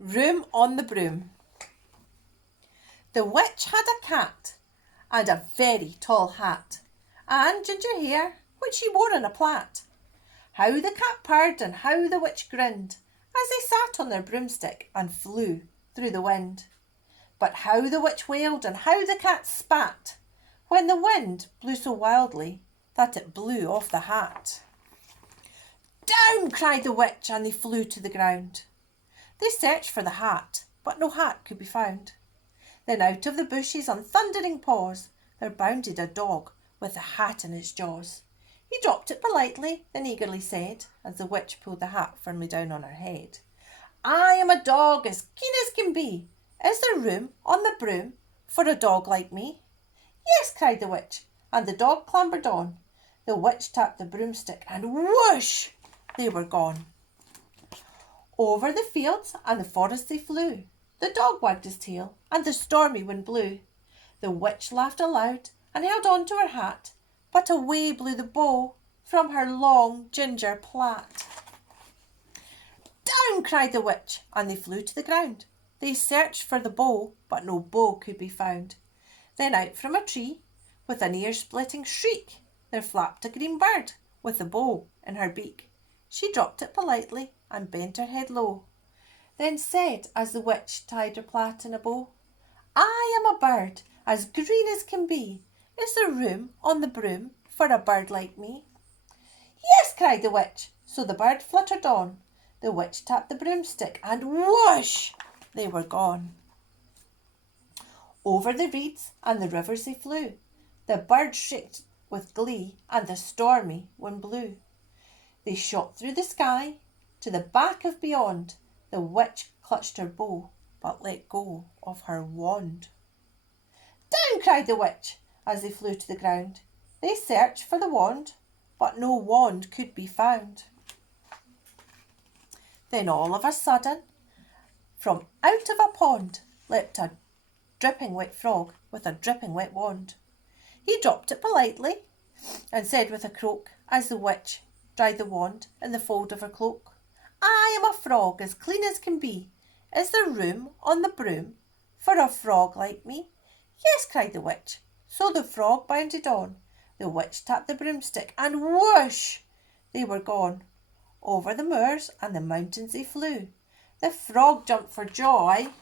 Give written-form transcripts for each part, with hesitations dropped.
Room on the Broom. The witch had a cat and a very tall hat and ginger hair which she wore in a plait. How the cat purred and how the witch grinned as they sat on their broomstick and flew through the wind. But how the witch wailed and how the cat spat when the wind blew so wildly that it blew off the hat. "Down!" cried the witch, and they flew to the ground. They searched for the hat, but no hat could be found. Then out of the bushes on thundering paws there bounded a dog with the hat in its jaws. He dropped it politely, then eagerly said, as the witch pulled the hat firmly down on her head, "I am a dog as keen as can be. Is there room on the broom for a dog like me?" "Yes," cried the witch, and the dog clambered on. The witch tapped the broomstick and whoosh! They were gone. Over the fields and the forest they flew. The dog wagged his tail and the stormy wind blew. The witch laughed aloud and held on to her hat, but away blew the bow from her long ginger plait. "Down!" cried the witch, and they flew to the ground. They searched for the bow, but no bow could be found. Then out from a tree, with an ear-splitting shriek, there flapped a green bird with the bow in her beak. She dropped it politely and bent her head low, then said as the witch tied her plait in a bow, "I am a bird as green as can be. Is there room on the broom for a bird like me?" "Yes," cried the witch. So the bird fluttered on. The witch tapped the broomstick and whoosh! They were gone. Over the reeds and the rivers they flew. The bird shrieked with glee and the stormy wind blew. They shot through the sky to the back of beyond. The witch clutched her bow but let go of her wand. "Down!" cried the witch as they flew to the ground. They searched for the wand, but no wand could be found. Then all of a sudden, from out of a pond leapt a dripping wet frog with a dripping wet wand. He dropped it politely and said with a croak, as the witch dried the wand in the fold of her cloak, "I am a frog as clean as can be. Is there room on the broom for a frog like me?" "Yes," cried the witch. So the frog bounded on. The witch tapped the broomstick and whoosh! They were gone. Over the moors and the mountains they flew. The frog jumped for joy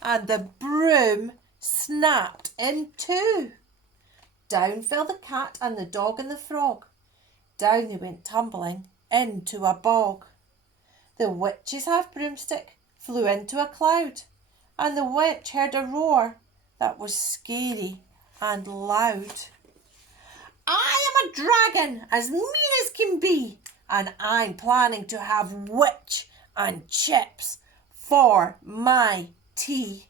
and the broom snapped in two. Down fell the cat and the dog and the frog. Down they went tumbling into a bog. The witch's half broomstick flew into a cloud, and the witch heard a roar that was scary and loud. "I am a dragon as mean as can be, and I'm planning to have witch and chips for my tea."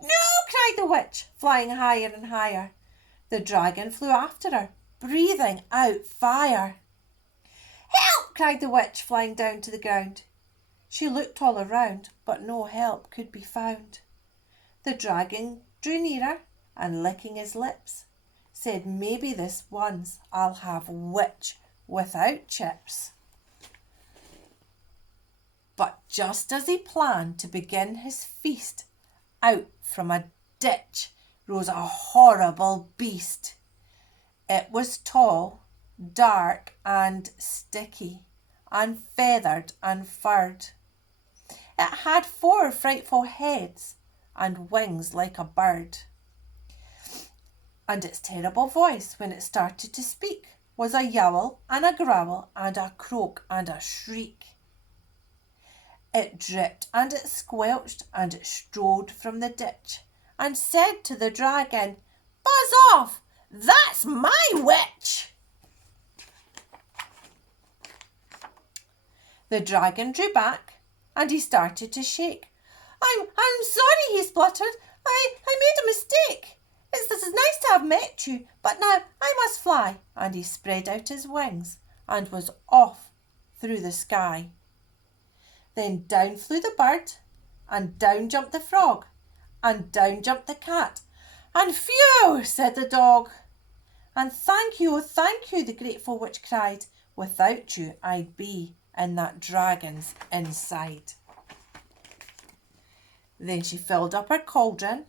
"No!" cried the witch, flying higher and higher. The dragon flew after her, breathing out fire. "Help!" cried the witch, flying down to the ground. She looked all around, but no help could be found. The dragon drew nearer and, licking his lips, said, "Maybe this once I'll have witch without chips." But just as he planned to begin his feast, out from a ditch rose a horrible beast. It was tall, dark and sticky, and feathered and furred. It had 4 frightful heads and wings like a bird. And its terrible voice, when it started to speak, was a yowl and a growl and a croak and a shriek. It dripped and it squelched and it strode from the ditch and said to the dragon, "Buzz off, that's my witch." The dragon drew back and he started to shake. I'm sorry," he spluttered. I made a mistake. It's nice to have met you, but now I must fly." And he spread out his wings and was off through the sky. Then down flew the bird, and down jumped the frog, and down jumped the cat, and "Phew!" said the dog. "And thank you, oh thank you," the grateful witch cried. "Without you I'd be in that dragon's inside." Then she filled up her cauldron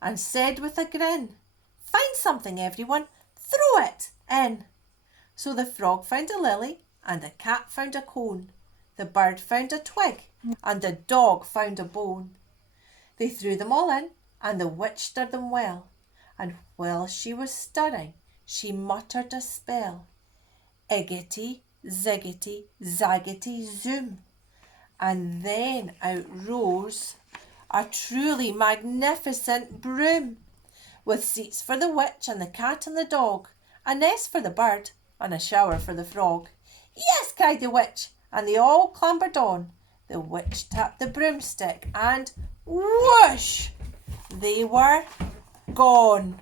and said with a grin, "Find something, everyone, throw it in." So the frog found a lily, and the cat found a cone. The bird found a twig, and the dog found a bone. They threw them all in, and the witch stirred them well. And while she was stirring, she muttered a spell. Iggity, ziggity, zaggity, zoom. And then out rose a truly magnificent broom, with seats for the witch and the cat and the dog, a nest for the bird, and a shower for the frog. "Yes," cried the witch, and they all clambered on. The witch tapped the broomstick, and whoosh! They were gone.